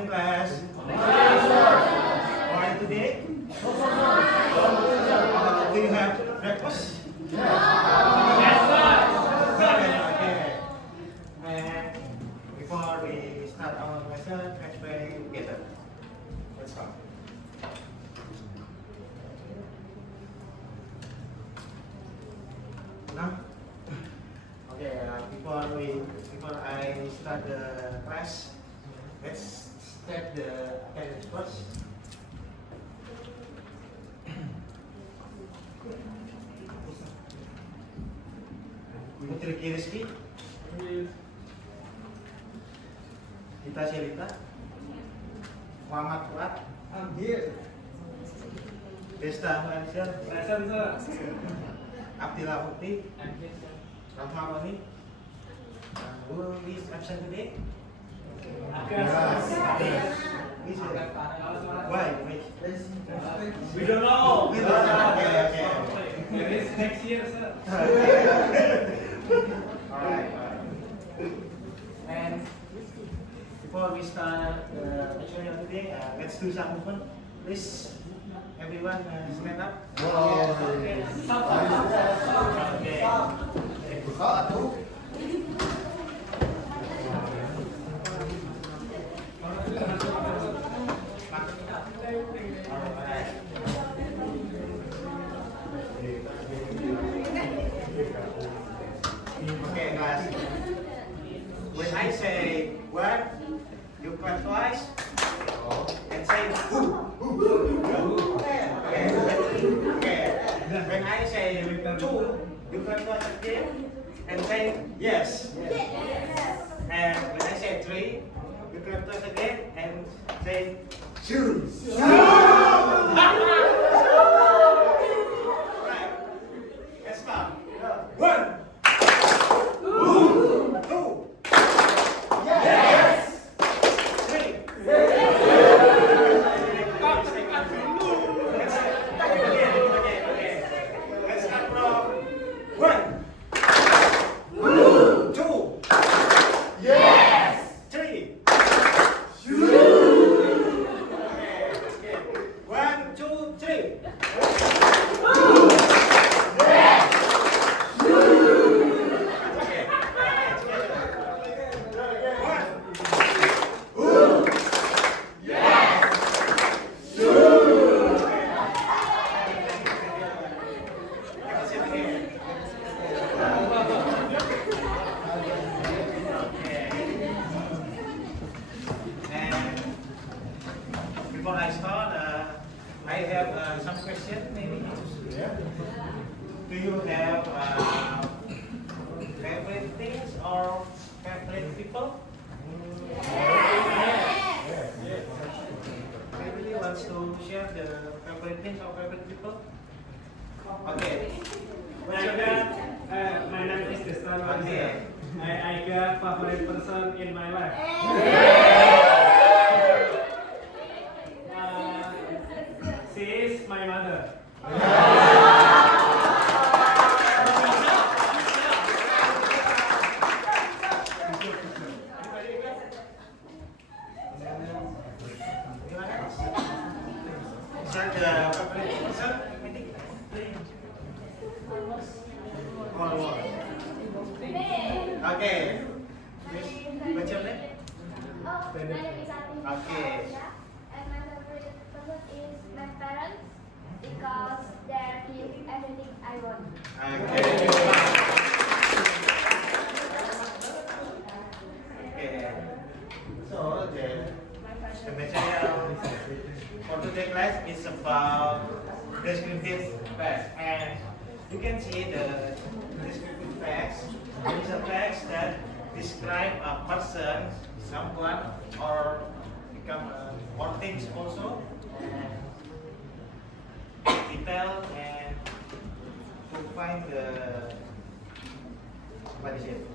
morning, class. How are you today? Do you have breakfast? Yes, sir. Okay. And before we start our lesson, let's pray together. Let's start. Now, okay. Before I start the class, let's check the attendance first. Putri Rizky, Gita Shelita, Muhammad Fuad, I'm here. Desta Malaysia, Present, sir. Abdillah Mukti, I'm here, sir. Rahma Mani. Who is absent today? Yes. Is it? Why? We don't know. We don't know. Okay. It is next year, sir. Alright. And before we start the lecture today, let's do some movement. Please, everyone, stand up. Okay. Okay, guys. When I say one, you clap twice and say okay. When I say two, you clap twice again and say yes. And when I say three, you clap twice again and say two. Right. Let's start. One. Two. Yes. Three. Let's start from one. Two. Yes. Three. One, two, three. Before I start, I have some questions maybe. Do you have favorite things or favorite people? Everybody wants to share the favorite things or favorite people? Okay. What's your name? My name is Destan. Okay. I got favorite person in my life. She is my mother. Share the favorite person? Okay. What's your name? My name is Atin. Okay. And my favorite person is my parents because they give everything I want. Okay. Okay. So the material for today's class is about descriptive facts, and you can see the descriptive facts. These are facts that describe a person, someone, or become or things also. Detail and to find the what is it?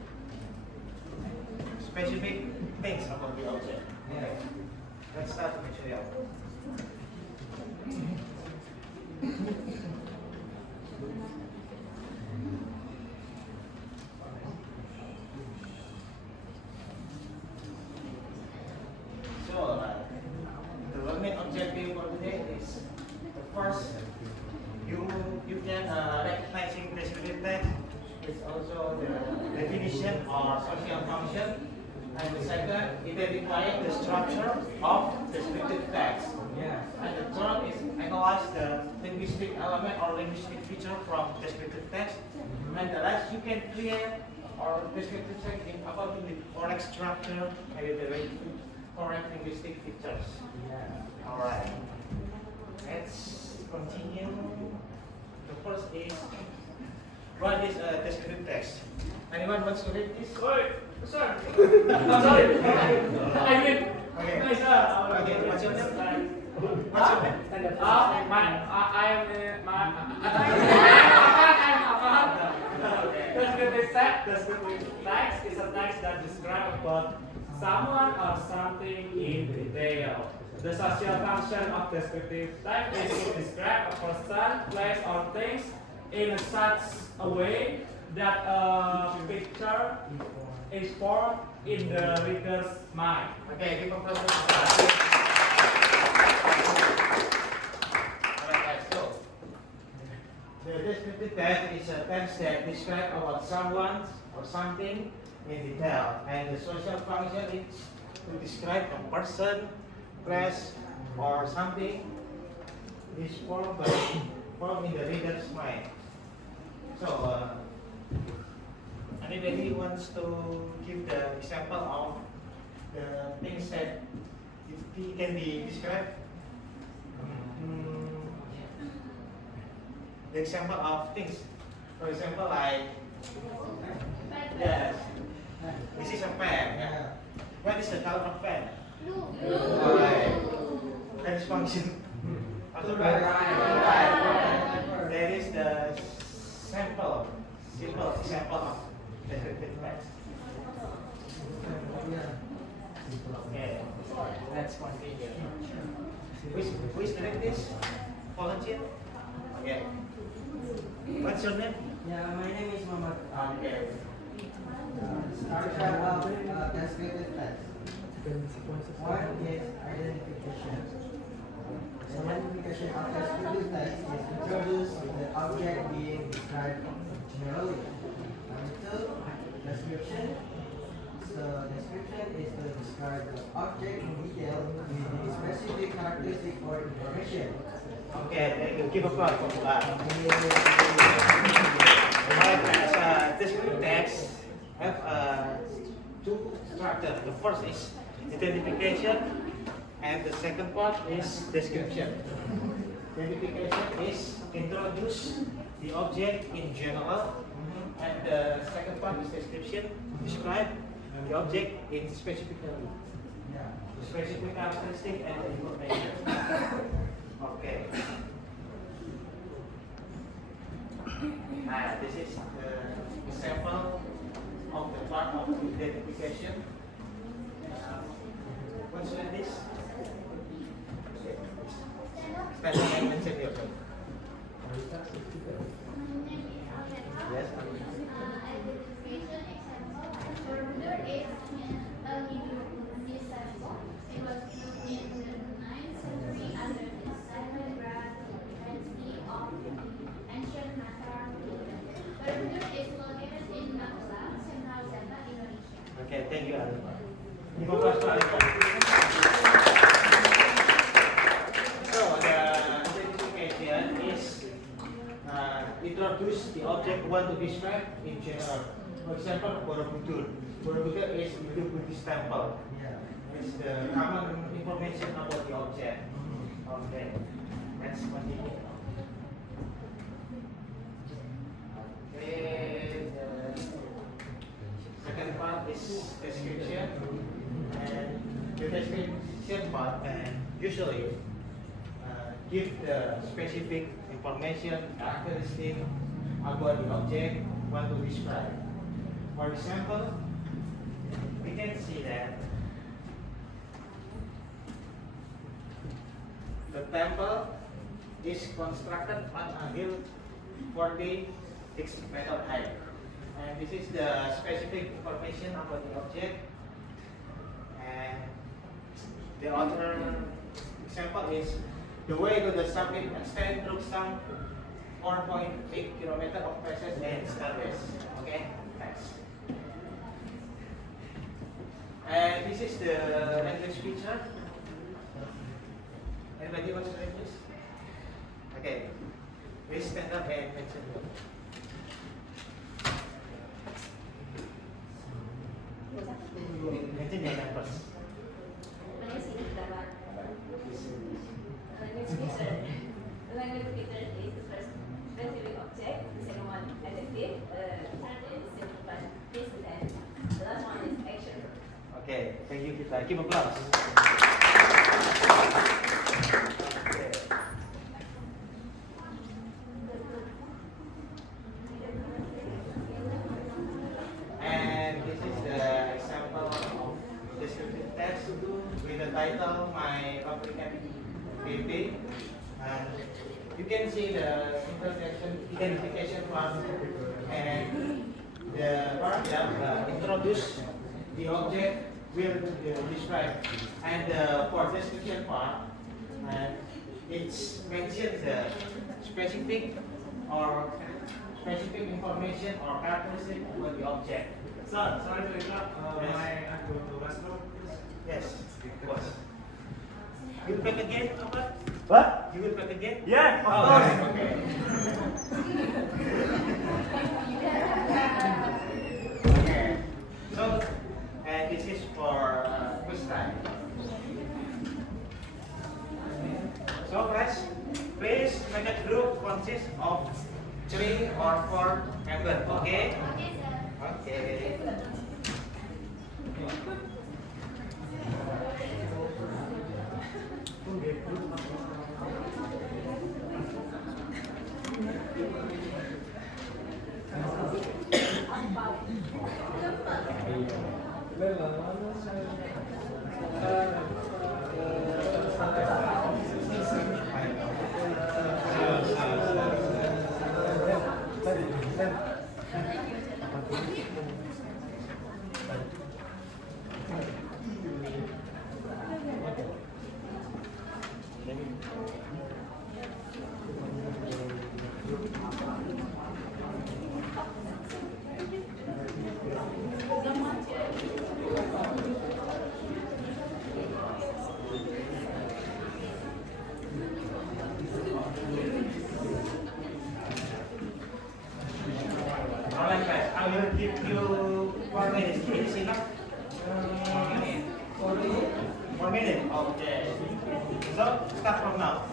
Specific things about the object. Okay. Let's start the material. So main objective for today is the first, you can recognizing descriptive text. It's also the definition or social function. And the second, identifying the structure of descriptive text. And the third is analyze the linguistic element or linguistic feature from descriptive text. And the last, you can create or descriptive text in according with correct structure and with the correct linguistic features. Alright. Let's continue. The first is, what is a descriptive text? Anyone wants to read this? Oi, sir. I'm sorry. I mean, Okay. no, sir. Okay, what's your name? What's your name? I am Descriptive text is a text that describes about someone or something in detail. The social function of descriptive text is to describe a person, place, or things in such a way that a picture is formed in the reader's mind. Okay, give a applause. Alright guys, so the descriptive text is a text that describes about someone or something in detail, and the social function is to describe a person, place, or something is formed in the reader's mind. So, anybody wants to give the example of the things that it can be described? The example of things. For example, like, yes, this is a pen. Yeah. What is the color of pen? Blue. Alright. That is function of the pen. Right. That is the simple example of descriptive text. Okay, let's continue. Who is doing this? Volunteer? Okay. What's your name? Yeah, my name is Muhammad. Okay. Structure of descriptive text. One is identification. The identification of descriptive text is introduced with the object being described generally. Number two, description. So description is to describe the object in detail with the specific characteristic or information. Okay, give applause for that. Alright, descriptive text have two structures. The first is identification, and the second part is description. Identification is introduce the object in general, and the second part is description, describe the object in specifically. Specific characteristic and information. Okay. This is the example of the part of identification. What's with this? Stand up and mention yourself. Yes. Identification example. Border is a new sample. It was built in the 9th century under the Sagrada dynasty of ancient Mataram. Border is located in Nampula, Central Java, Indonesia. Okay, thank you, Alima. Give applause to Alima. So the identification is introduce the object we want to describe in general. For example, Borobudur. Borobudur is the Buddhist temple. It's the common information about the object. Okay, let's continue. Okay, the second part is description, and the description part usually give the specific information, characteristic about the object you want to describe. For example, we can see that the temple is constructed on a hill 46 meter high. And this is the specific information about the object. And the other example is the way to the summit extend through some 4.8 kilometer of passage and stairways. Okay, thanks. And this is the language feature. Anybody wants to read this? Okay, please stand up and mention it. Mention your numbers. Language feature is the first specific object, the second one adjective, third is simple past this tense, the last one is action. Okay, thank you kita. Give applause. Okay. And this is the example of descriptive text with the title My Applicant PP. And you can see the identification part and the paragraph introduce the object will describe, and for description part, and it's mentioned the specific information or characteristic about the object. Sir, sorry to interrupt. Yes. I go to restroom? Yes, of course. You will back again, Albert? What? You will back again? Yeah, of Oh, course. okay. Okay. So, and this is for quiz time. So, class, please make a group consists of 3 or 4 members. Okay? Okay, sir. Okay. Alright guys, I will give you 4 minutes. Is enough? 1 minute. 1 minute. Okay. So start from now.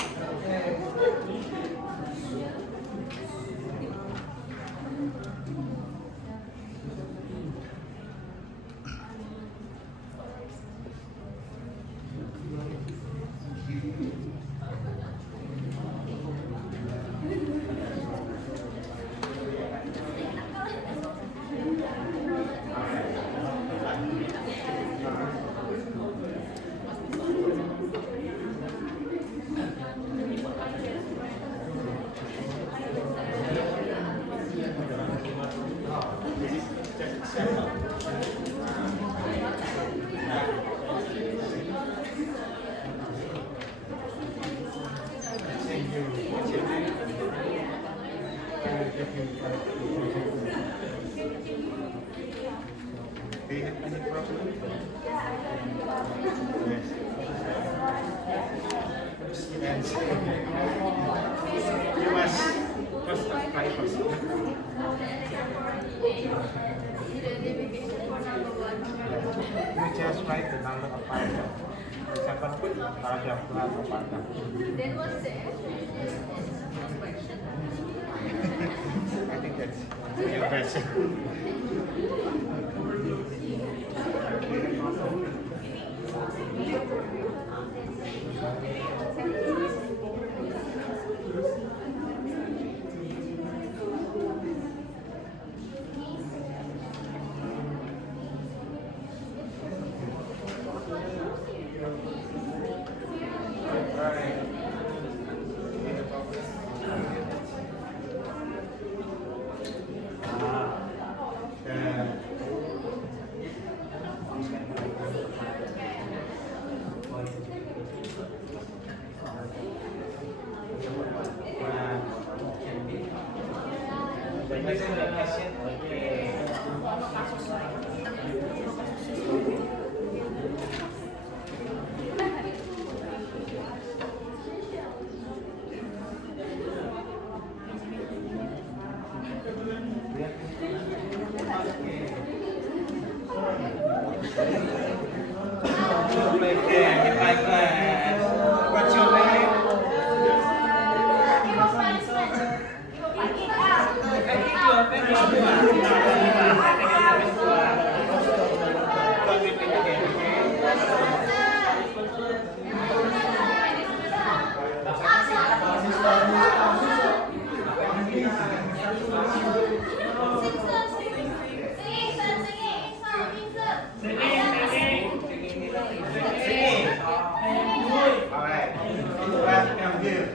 Do you have any problem? Yes. You must first apply first. You just write the number of paragraph. For example, paragraph 1 or paragraph 2. Then what's the I think that's your question. The question, okay. What's your name? Alright. Welcome here.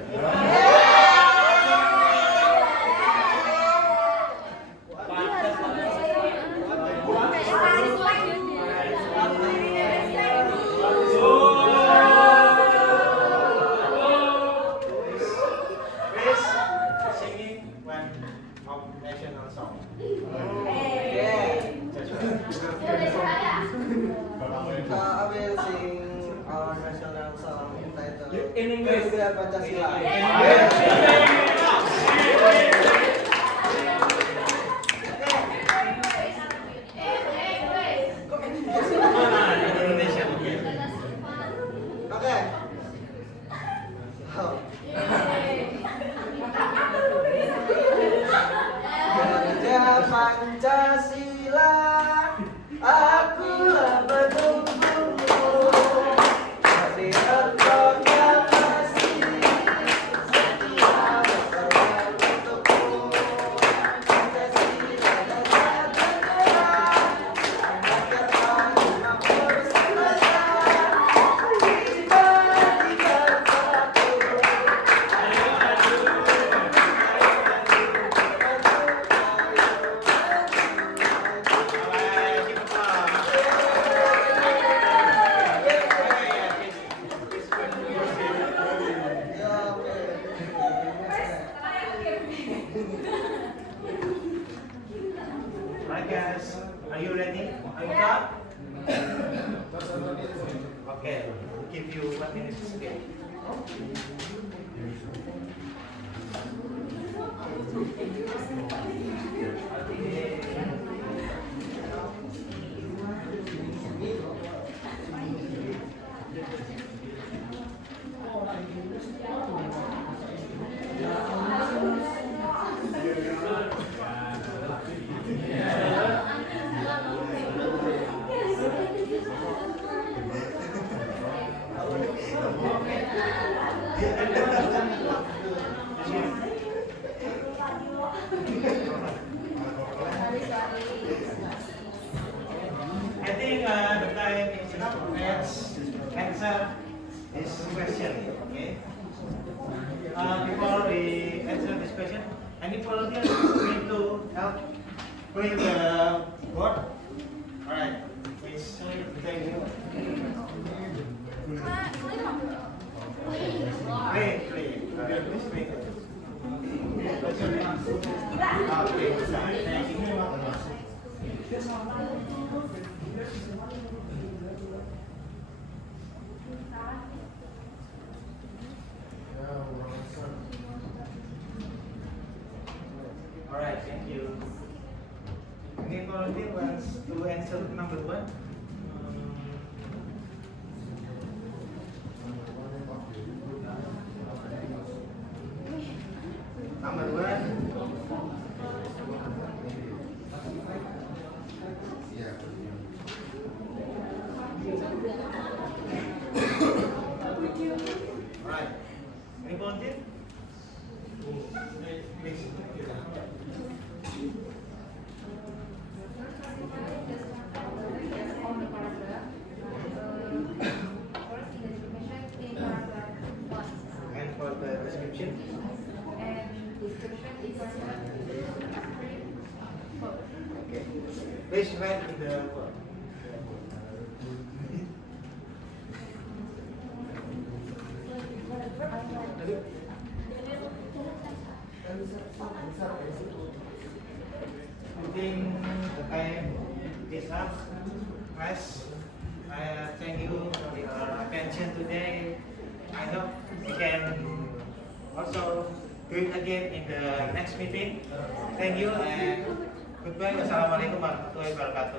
Please singing one of national song. Just one. I will sing our national song entitled In English. Garuda Pancasila. Indonesia mungkin. Okay. Oh. Garuda Pancasila, akulah penunggumu. Setiap proklamasi, setiap berkorban untukmu. Pancasila dan bendera, rakyat paling mampu selesai. Kita bersatu. Alright, keep on. Ya, oke. Alright guys, are you ready? Are you up? Okay, we'll give you 1 minute to speak. I think the time is enough. Let's answer this question. Okay. Before we answer this question, any volunteer going to help bring the board? Alright. Please. Thank you. Play. Okay, please play. What's your name? Okay, thank you. Alright, thank you. Any volunteer wants to answer number 1? Number 1. Alright. Any volunteer? Please. And for the description? Okay. Please write in the board. think the time is up. Guys, I thank you for your attention today. I hope we can also do it again in the next meeting. Thank you and goodbye. Wassalamualaikum warahmatullahi wabarakatuh.